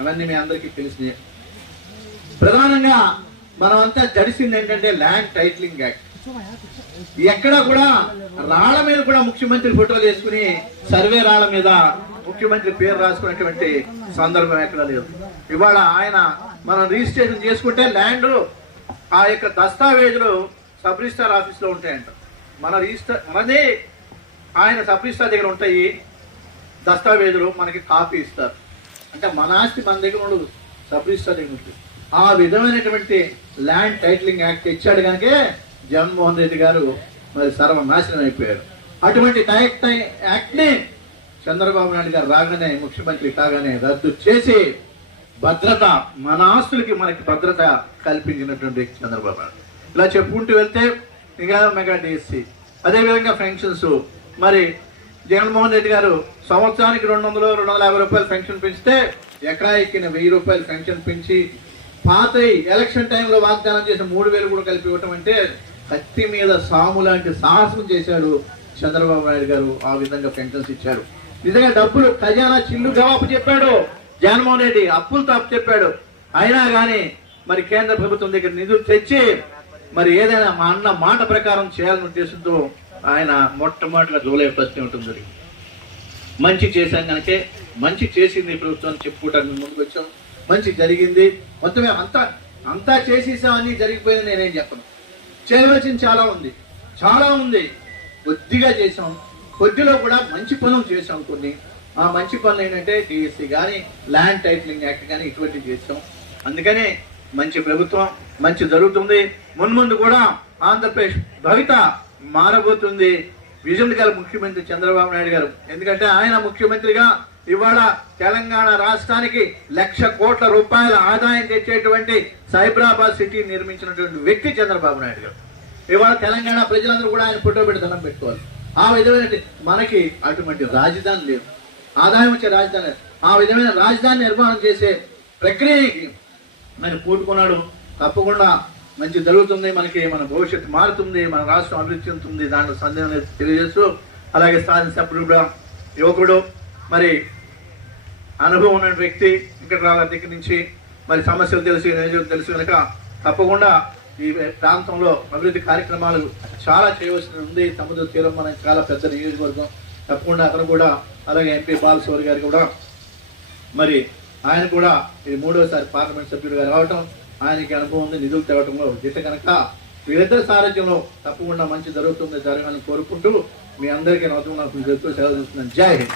అవన్నీ మీ అందరికీ తెలిసినాయి. ప్రధానంగా మనం అంతా జడిసింది ఏంటంటే ల్యాండ్ టైటిలింగ్ యాక్ట్. ఎక్కడ కూడా రాళ్ళ మీద కూడా ముఖ్యమంత్రి ఫోటోలు వేసుకుని సర్వే రాళ్ళ మీద ముఖ్యమంత్రి పేరు రాసుకున్నటువంటి సందర్భం ఎక్కడ లేదు. ఇవాళ ఆయన మనం రిజిస్ట్రేషన్ చేసుకుంటే ల్యాండ్ ఆ యొక్క దస్తావేజులు సబ్ రిజిస్టార్ ఆఫీస్లో ఉంటాయంట. మన రిజిస్టర్ మనదే ఆయన సబ్ రిజిస్టార్ దగ్గర ఉంటాయి దస్తావేజులు మనకి కాపీ ఇస్తారు. అంటే మన ఆస్తి మన దగ్గర ఉండదు. సబ్ దగ్గర ఉంటుంది. ఆ విధమైనటువంటి ల్యాండ్ టైటిలింగ్ యాక్ట్ ఇచ్చాడు కనుకే జగన్మోహన్ రెడ్డి గారు మరి సర్వనాశనం అయిపోయారు. అటువంటి టైట్ యాక్ట్ని చంద్రబాబు నాయుడు గారు రాగానే ముఖ్యమంత్రి కాగానే రద్దు చేసి భద్రత మన ఆస్తులకి మనకి భద్రత కల్పించినటువంటి చంద్రబాబు నాయుడు. ఇలా చెప్పుకుంటూ వెళ్తే ఇంకా మెగా డిఎస్సి అదేవిధంగా పెన్షన్స్. మరి జగన్మోహన్ రెడ్డి గారు సంవత్సరానికి రెండు వందలు రెండు వందల యాభై రూపాయలు పెన్షన్ పెంచితే ఎకరా ఎక్కిన వెయ్యి రూపాయలు పెన్షన్ పెంచి పాత ఎలక్షన్ టైంలో వాగ్దానం చేసిన మూడు వేలు కూడా కలిపి ఇవ్వటం అంటే కత్తి మీద సాము లాంటి సాహసం చేశాడు చంద్రబాబు నాయుడు గారు. ఆ విధంగా పెన్షన్స్ ఇచ్చారు నిజంగా డబ్బులు ఖజానా చిల్లు జవాబు చెప్పాడు. జగన్మోహన్ రెడ్డి అప్పులు తప్పు చెప్పాడు. అయినా కానీ మరి కేంద్ర ప్రభుత్వం దగ్గర నిధులు తెచ్చి మరి ఏదైనా మా అన్న మాట ప్రకారం చేయాలనే ఉద్దేశంతో ఆయన మొట్టమొదటిగా జూలై ఫస్ట్ ఉంటుంది జరిగింది మంచి చేశాం కనుకే మంచి చేసింది ప్రభుత్వం చెప్పుకోవటానికి ముందుకు వచ్చాం. మంచి జరిగింది. మొత్తమే అంతా అంతా చేసేసాం అన్ని జరిగిపోయింది నేనేం చెప్పను. చేయవలసింది చాలా ఉంది చాలా ఉంది. కొద్దిగా చేసాం కొద్దిలో కూడా మంచి పనులు చేసాం కొన్ని. ఆ మంచి పనులు ఏంటంటే డిఎస్సి కానీ ల్యాండ్ టైటిలింగ్ యాక్ట్ కానీ ఇటువంటివి చేసాం అందుకనే మంచి ప్రభుత్వం మంచి జరుగుతుంది. మున్ముందు కూడా ఆంధ్రప్రదేశ్ భవిత మారబోతుంది. విజన్ గల ముఖ్యమంత్రి చంద్రబాబు నాయుడు గారు. ఎందుకంటే ఆయన ముఖ్యమంత్రిగా ఇవాళ తెలంగాణ రాష్ట్రానికి లక్ష కోట్ల రూపాయల ఆదాయం తెచ్చేటువంటి సైబరాబాద్ సిటీ నిర్మించినటువంటి వ్యక్తి చంద్రబాబు నాయుడు గారు. ఇవాళ తెలంగాణ ప్రజలందరూ కూడా ఆయన ఫోటో పెట్టి దండం పెట్టుకోవాలి. ఆ విధమైన మనకి అటువంటి రాజధాని లేదు. ఆదాయం వచ్చే రాజధాని ఆ విధమైన రాజధాని నిర్మాణం చేసే ప్రక్రియకి ఆయన పూనుకున్నాడు తప్పకుండా మంచి జరుగుతుంది మనకి మన భవిష్యత్తు మారుతుంది మన రాష్ట్రం అభివృద్ధి చెందుతుంది దాంట్లో సందేహం లేదు తెలియజేస్తూ అలాగే శాసనసభ్యుడు కూడా యువకుడు మరి అనుభవం ఉన్న వ్యక్తి వెంకటరావు దగ్గర నుంచి మరి సమస్యలు తెలిసి నియోజకవర్గం తెలుసు కనుక తప్పకుండా ఈ ప్రాంతంలో అభివృద్ధి కార్యక్రమాలు చాలా చేయవలసి ఉంది. సముద్ర తీరం మనకి చాలా పెద్ద నియోజకవర్గం. తప్పకుండా అతను కూడా అలాగే ఎంపీ బాలసౌరి గారు కూడా మరి ఆయన కూడా ఇది మూడోసారి పార్లమెంట్ సభ్యుడిగా రావటం ఆయనకి అనుభవం ఉంది నిధులు తేవటంలో దిశ కనుక వీరిద్దరి సారథ్యంలో తప్పకుండా మంచి జరుగుతుంది జరగాలని కోరుకుంటూ మీ అందరికీ నూతన సెలవు చూస్తున్నాను జై హింద్.